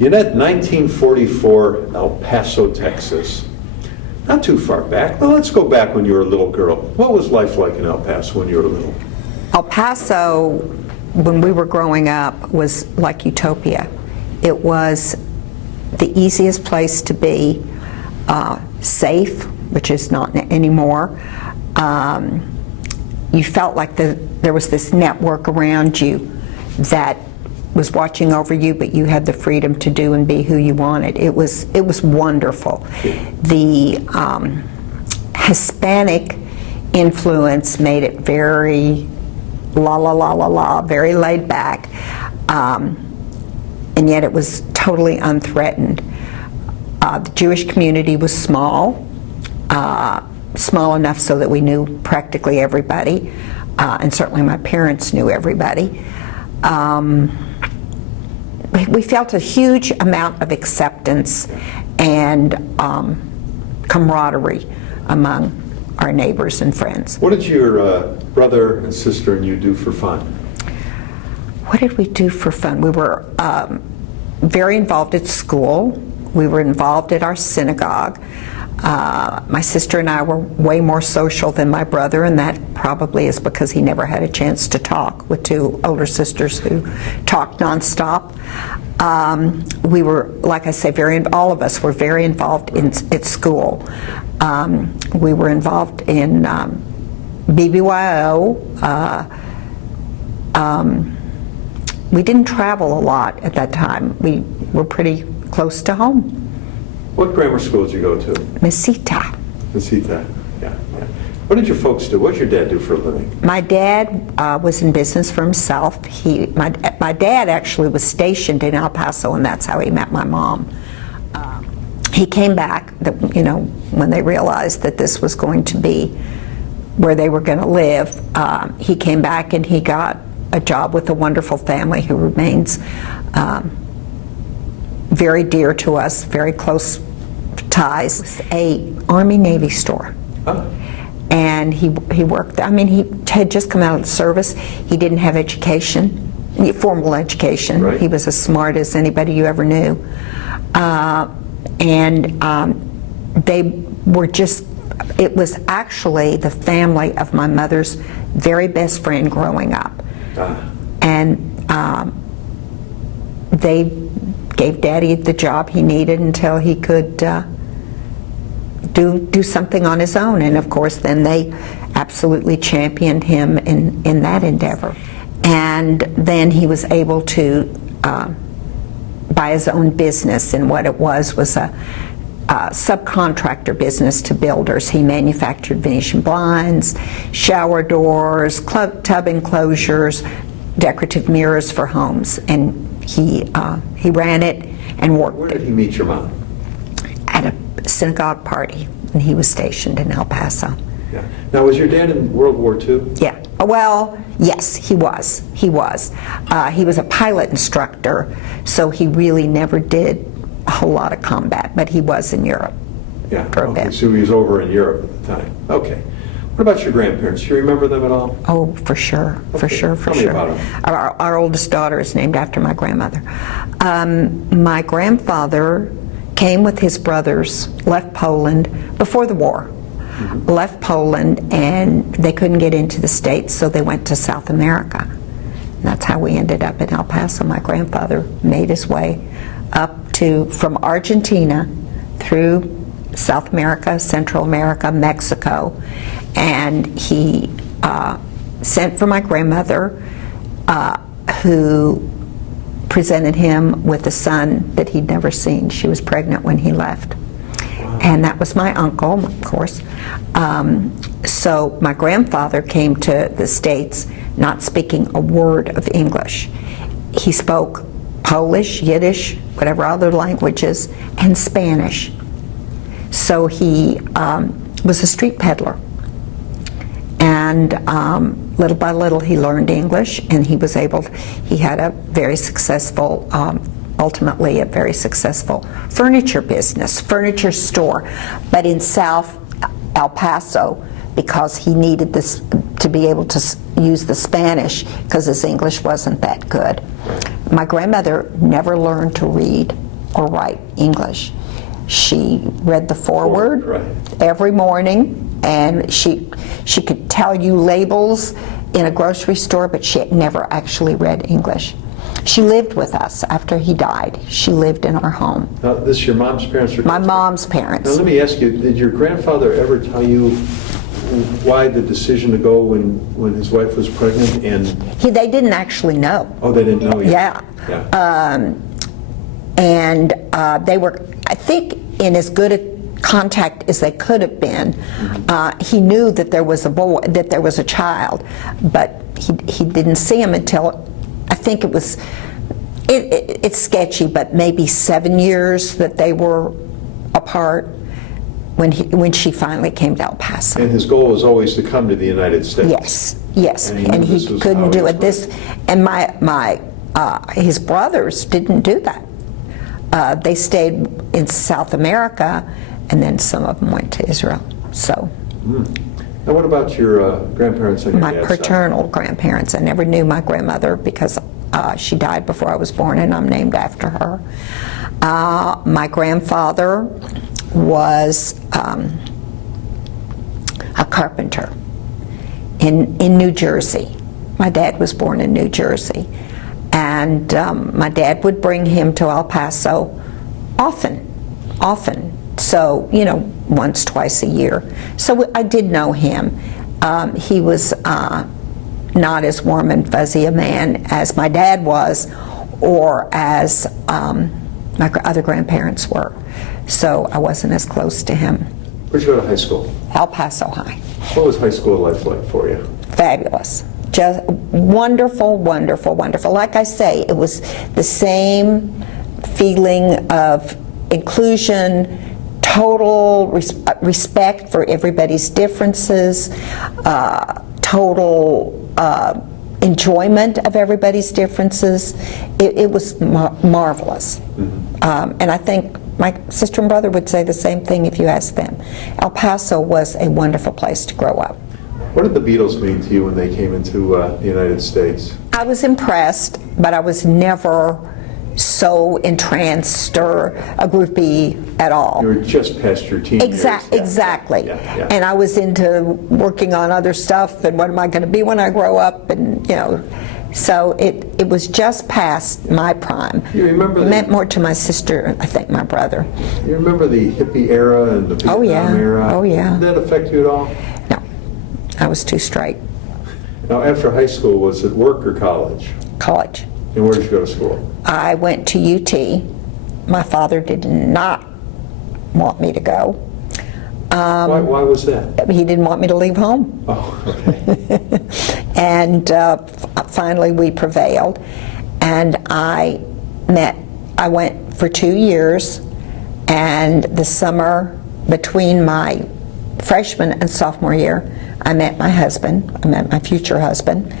Ynette, 1944, El Paso, Texas. Not too far back. Well, let's go back when you were a little girl. What was life like in El Paso when you were little? El Paso, when we were growing up, was like utopia. It was the easiest place to be, safe, which is not anymore. You felt like there was this network around you that was watching over you, but you had the freedom to do and be who you wanted. It was wonderful. The Hispanic influence made it very la la la la la, very laid back, and yet it was totally unthreatened. The Jewish community was small, small enough so that we knew practically everybody, and certainly my parents knew everybody. We felt a huge amount of acceptance and camaraderie among our neighbors and friends. What did your brother and sister and you do for fun? What did we do for fun? We were very involved at school. We were involved at our synagogue. My sister and I were way more social than my brother, and that probably is because he never had a chance to talk with two older sisters who talked nonstop. We were, like I say, all of us were very involved at school. We were involved in BBYO. We didn't travel a lot at that time. We were pretty close to home. What grammar school did you go to? Mesita. Mesita, yeah. What did your folks do? What did your dad do for a living? My dad was in business for himself. My dad actually was stationed in El Paso, and that's how he met my mom. He came back, when they realized that this was going to be where they were going to live. He came back and he got a job with a wonderful family who remains very dear to us, very close ties. A Army-Navy store. Oh. And he worked, he had just come out of the service. He didn't have education, formal education. Right. He was as smart as anybody you ever knew. They were just, it was actually the family of my mother's very best friend growing up. And they gave Daddy the job he needed until he could do something on his own, and of course then they absolutely championed him in that endeavor. And then he was able to buy his own business, and what it was a subcontractor business to builders. He manufactured Venetian blinds, shower doors, tub enclosures, decorative mirrors for homes, and he ran it and worked it. Where did he meet your mom? At a synagogue party when he was stationed in El Paso. Yeah. Now, was your dad in World War II? Yeah. Well, yes, he was. He was. He was a pilot instructor, so he really never did a whole lot of combat, but he was in Europe for a bit. So he was over in Europe at the time. Okay. What about your grandparents? Do you remember them at all? Oh, for sure, for sure. Tell me about them. Our oldest daughter is named after my grandmother. My grandfather came with his brothers, left Poland before the war, left Poland, and they couldn't get into the States, so they went to South America. And that's how we ended up in El Paso. My grandfather made his way up from Argentina through South America, Central America, Mexico, and he sent for my grandmother, who presented him with a son that he'd never seen. She was pregnant when he left. Wow. And that was my uncle, of course. So my grandfather came to the States not speaking a word of English. He spoke Polish, Yiddish, whatever other languages, and Spanish. So he was a street peddler. And little by little he learned English, and he had a very successful, ultimately a very successful furniture business, furniture store, but in South El Paso, because he needed this to be able to use the Spanish because his English wasn't that good. My grandmother never learned to read or write English. She read the foreword every morning, and she could tell you labels in a grocery store, but she had never actually read English. She lived with us after he died. She lived in our home. Now, this is your mom's parents? Or My mom's parents. Now, let me ask you, did your grandfather ever tell you why the decision to go when his wife was pregnant? And They didn't actually know. Oh, they didn't know yet? Yeah. And they were, I think, in as good a contact as they could have been. He knew that there was a boy, that there was a child, but he didn't see him until, I think it was, it's sketchy, but maybe 7 years that they were apart when she finally came to El Paso. And his goal was always to come to the United States. Yes, and he couldn't do it. And his brothers didn't do that. They stayed in South America, and then some of them went to Israel. So. Now, what about your grandparents on your My dad's side? paternal grandparents. I never knew my grandmother because she died before I was born, and I'm named after her. My grandfather was a carpenter in New Jersey. My dad was born in New Jersey, and my dad would bring him to El Paso often. So, once, twice a year. So I did know him. He was not as warm and fuzzy a man as my dad was, or as my other grandparents were. So I wasn't as close to him. Where'd you go to high school? El Paso High. What was high school life like for you? Fabulous. Just wonderful, wonderful, wonderful. Like I say, it was the same feeling of inclusion, total respect for everybody's differences, total enjoyment of everybody's differences. It was marvelous. And I think my sister and brother would say the same thing if you asked them. El Paso was a wonderful place to grow up. What did the Beatles mean to you when they came into the United States? I was impressed, but I was never so entranced or a groupie at all. You were just past your teen years. Exactly. Yeah. And I was into working on other stuff and what am I going to be when I grow up, and so it was just past my prime. You remember it meant more to my sister, I think, my brother. You remember the hippie era and the Vietnam era? Oh yeah. Did that affect you at all? No, I was too straight. Now, after high school, was it work or college? College. And where did you go to school? I went to UT. My father did not want me to go. Why was that? He didn't want me to leave home. Oh, okay. And finally we prevailed. And I went for 2 years, and the summer between my freshman and sophomore year, I met my husband. I met my future husband.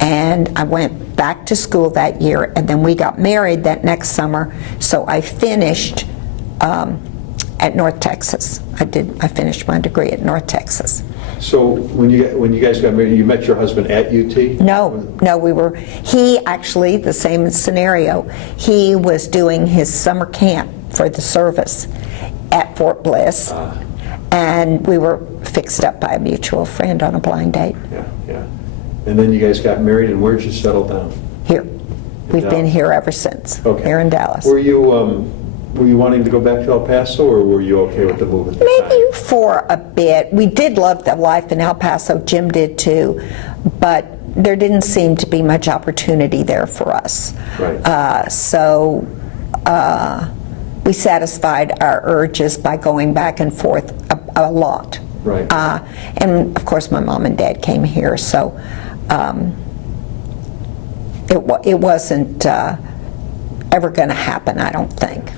And I went back to school that year, and then we got married that next summer. So I finished at North Texas. I finished my degree at North Texas. So when you guys got married, you met your husband at UT? No, he actually, the same scenario, he was doing his summer camp for the service at Fort Bliss, and we were fixed up by a mutual friend on a blind date. Yeah. And then you guys got married, and where'd you settle down? Here. We've been here ever since, here in Dallas. Were you wanting to go back to El Paso, or were you okay with the move at the time? Maybe for a bit. We did love the life in El Paso. Jim did too, but there didn't seem to be much opportunity there for us. Right. So we satisfied our urges by going back and forth a lot. Right. And of course my mom and dad came here, so it wasn't ever going to happen, I don't think.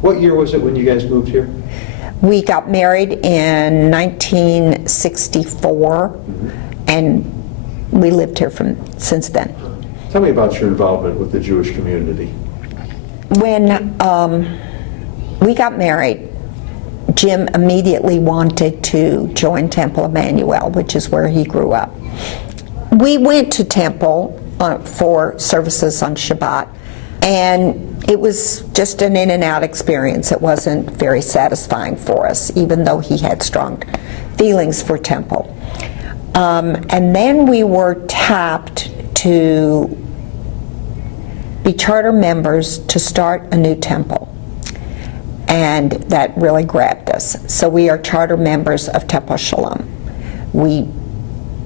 What year was it when you guys moved here? We got married in 1964, and we lived here since then. Tell me about your involvement with the Jewish community. When we got married, Jim immediately wanted to join Temple Emmanuel, which is where he grew up. We went to Temple for services on Shabbat, and It was just an in and out experience. It wasn't very satisfying for us, even though he had strong feelings for Temple. And then we were tapped to be charter members to start a new temple. And that really grabbed us. So we are charter members of Temple Shalom. We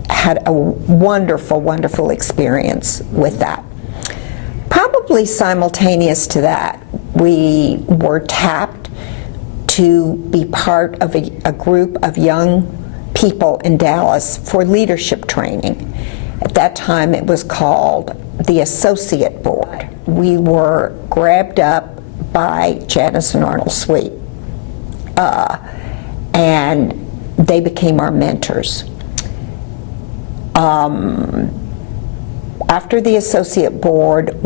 had a wonderful, wonderful experience with that. Probably simultaneous to that, we were tapped to be part of a group of young people in Dallas for leadership training. At that time, it was called the Associate Board. We were grabbed up by Janice and Arnold Sweet, and they became our mentors. After the Associate Board,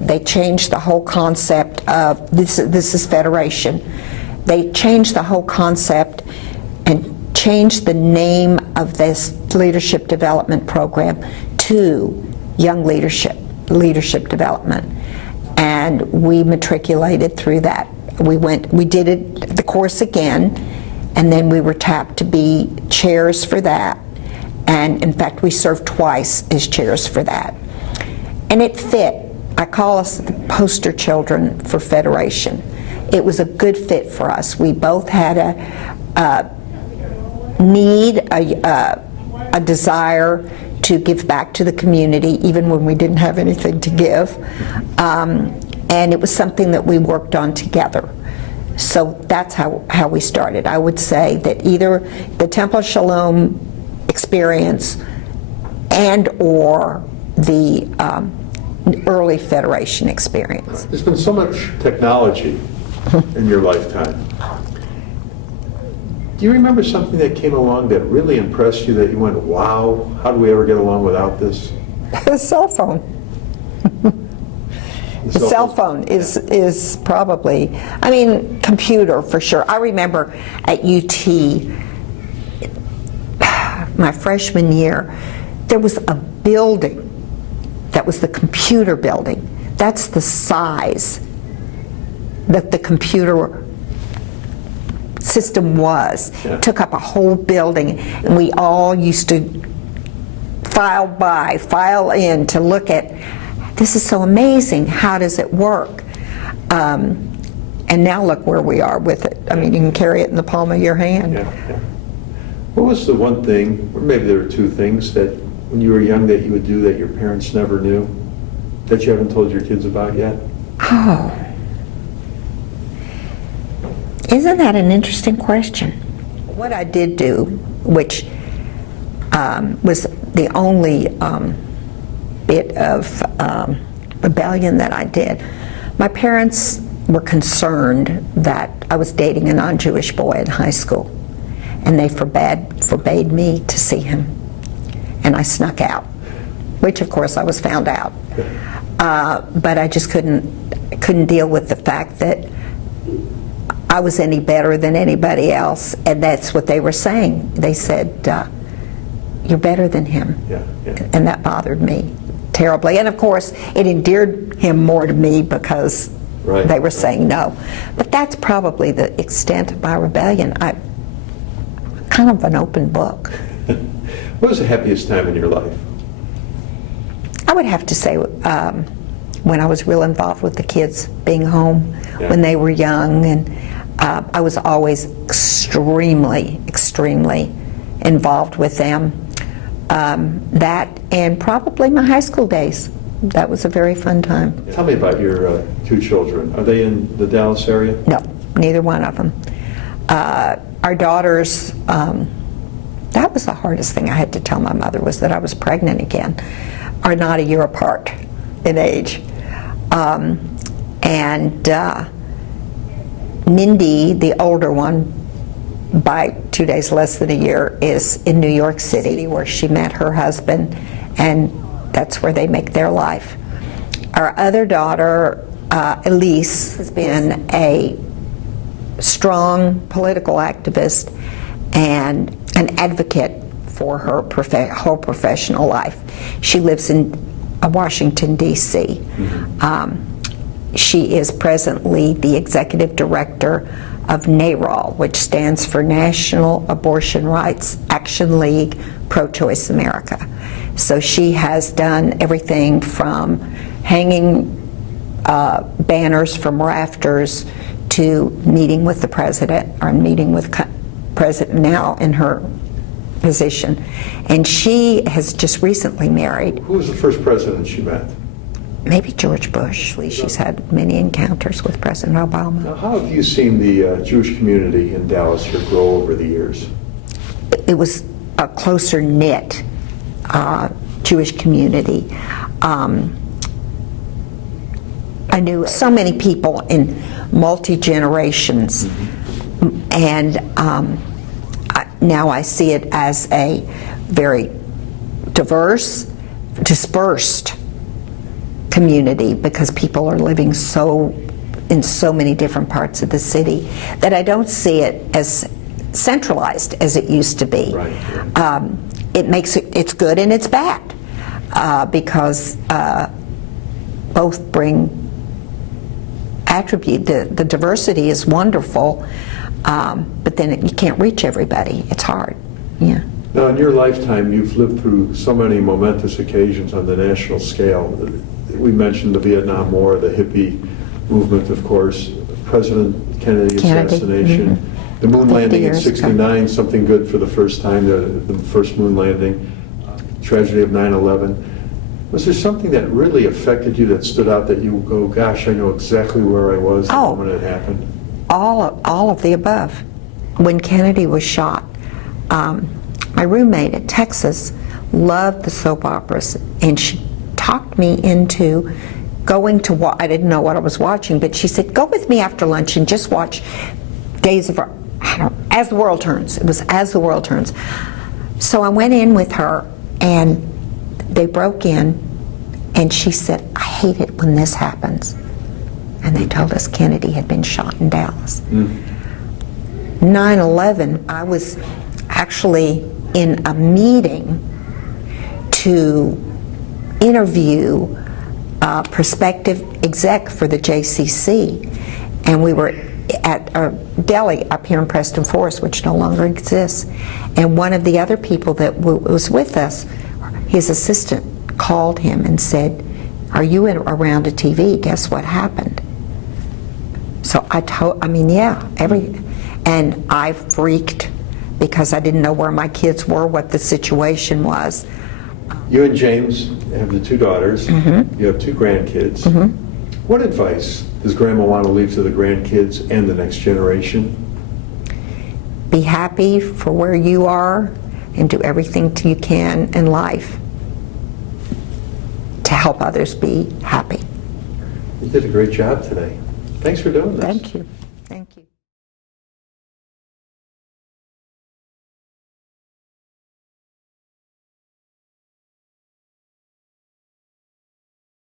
they changed the whole concept of, this is Federation, they changed the whole concept and changed the name of this leadership development program to Young Leadership Development. And we matriculated through that. We did the course again, and then we were tapped to be chairs for that. And in fact, we served twice as chairs for that. And it fit. I call us the poster children for Federation. It was a good fit for us. We both had a need, a desire to give back to the community, even when we didn't have anything to give. And it was something that we worked on together. So that's how we started. I would say that either the Temple Shalom experience and or the early Federation experience. There's been so much technology in your lifetime. Do you remember something that came along that really impressed you, that you went, wow, how do we ever get along without this? The cell phone. The cell phone is probably, I mean, computer for sure. I remember at UT, my freshman year, there was a building that was the computer building. That's the size that the computer system was. Yeah. It took up a whole building, and we all used to file in to look at, this is so amazing, how does it work? And now look where we are with it. I mean, you can carry it in the palm of your hand. Yeah, yeah. What was the one thing, or maybe there were two things, that when you were young that you would do that your parents never knew, that you haven't told your kids about yet? Oh. Isn't that an interesting question? What I did do, which was the only bit of rebellion that I did, my parents were concerned that I was dating a non-Jewish boy in high school, and they forbade me to see him. And I snuck out, which of course I was found out. But I just couldn't deal with the fact that I was any better than anybody else, and that's what they were saying. They said, you're better than him. Yeah, yeah. And that bothered me terribly. And of course, it endeared him more to me because they were saying no. But that's probably the extent of my rebellion. I'm kind of an open book. What was the happiest time in your life? I would have to say when I was real involved with the kids, being home when they were young, and I was always extremely involved with them. That and probably my high school days. That was a very fun time. Tell me about your two children. Are they in the Dallas area? No, neither one of them. Our daughters, that was the hardest thing I had to tell my mother, was that I was pregnant again, are not a year apart in age. Mindy, the older one, by 2 days less than a year, is in New York City, where she met her husband, and that's where they make their life. Our other daughter, Elise, has been a strong political activist and an advocate for her whole professional life. She lives in Washington, D.C. she is presently the executive director of NARAL, which stands for National Abortion Rights Action League Pro-Choice America. So she has done everything from hanging banners from rafters to meeting with the president, or meeting with president now in her position. And she has just recently married. Who was the first president she met? Maybe George Bush. She's had many encounters with President Obama. Now, how have you seen the Jewish community in Dallas here grow over the years? It was a closer knit Jewish community. I knew so many people in multi-generations, and now I see it as a very diverse, dispersed community, because people are living in so many different parts of the city that I don't see it as centralized as it used to be. Right. It's good and it's bad, because both bring attribute. The diversity is wonderful, but then you can't reach everybody. It's hard. Yeah. Now, in your lifetime, you've lived through so many momentous occasions on the national scale. We mentioned the Vietnam War, the hippie movement, of course, President Kennedy assassination, the moon landing in '69, something good for the first time, the first moon landing, tragedy of 9/11. Was there something that really affected you, that stood out, that you go, gosh, I know exactly where I was the moment it happened? All of the above. When Kennedy was shot, my roommate at Texas loved the soap operas, and she talked me into going to watch. I didn't know what I was watching, but she said, go with me after lunch and just watch As the World Turns. It was As the World Turns. So I went in with her, and they broke in, and she said, I hate it when this happens. And they told us Kennedy had been shot in Dallas. 9/11, I was actually in a meeting to interview a prospective exec for the JCC, and we were at a deli up here in Preston Forest, which no longer exists. And one of the other people that was with us, his assistant called him and said, are you around a TV? Guess what happened? So and I freaked, because I didn't know where my kids were, what the situation was. You and James have the two daughters. You have two grandkids. What advice does Grandma want to leave to the grandkids and the next generation? Be happy for where you are, and do everything you can in life to help others be happy. You did a great job today. Thanks for doing this. Thank you.